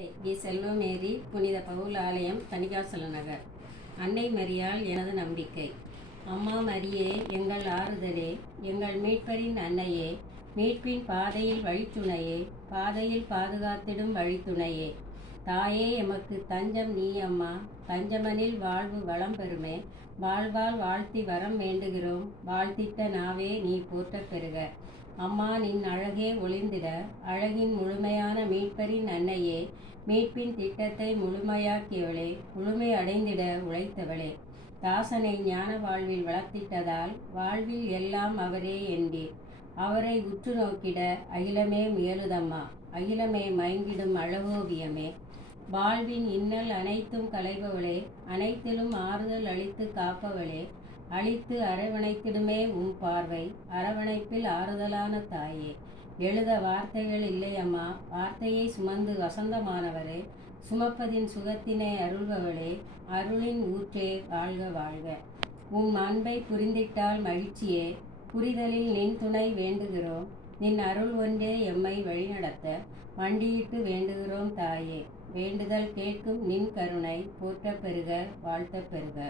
We. Selvamary, புனித பவுல் ஆலயம், தணிகாசல நகர். அன்னை மரியாள் எனது நம்பிக்கை. அம்மா மரியே, எங்கள் ஆறுதலே, எங்கள் மீட்பரின் அன்னையே, மீட்பின் பாதையில் வழித்துணையே, பாதையில் பாதுகாத்திடும் வழித்துணையே. தாயே, எமக்கு தஞ்சம் நீ அம்மா, தஞ்சமனில் வாழ்வு வளம் பெறுமே. வாழ்வால் வாழ்த்தி வரம் வேண்டுகிறோம், வாழ்த்திட்ட நாவே நீ போற்றப் பெறுக. அம்மா, நின் அழகே ஒளிர்ந்திட, அழகின் முழுமையான மீட்பரின் அன்னையே, மீட்பின் திட்டத்தை முழுமையாக்கியவளே, முழுமை அடைந்திட உழைத்தவளே. தாசனை ஞான வாழ்வில் வளர்த்திட்டதால் வாழ்வில் எல்லாம் அவரே என்பீர். அவரை உற்று நோக்கிட அகிலமே முயலுதம்மா, அகிலமே மயங்கிடும் அழகோவியமே. வாழ்வின் இன்னல் அனைத்தும் களைபவளே, அனைத்திலும் ஆறுதல் அளித்து காப்பவளே, அளித்து அரவணைத்திடுமே உம் பார்வை, அரவணைப்பில் ஆறுதலான தாயே. எழுத வார்த்தைகள் இல்லையம்மா, வார்த்தையை சுமந்து வசந்தமானவரே, சுமப்பதின் சுகத்தினை அருள்பவளே, அருளின் ஊற்றே, வாழ்க வாழ்க. உம் அன்பை புரிந்திட்டால் மகிழ்ச்சியே, புரிதலில் நின் துணை வேண்டுகிறோம். நின் அருள் ஒன்றே எம்மை வழிநடத்த மண்டியிட்டு வேண்டுகிறோம் தாயே. வேண்டுதல் கேட்கும் நின் கருணை போற்றப் பெறுக, வாழ்த்தப் பெறுக.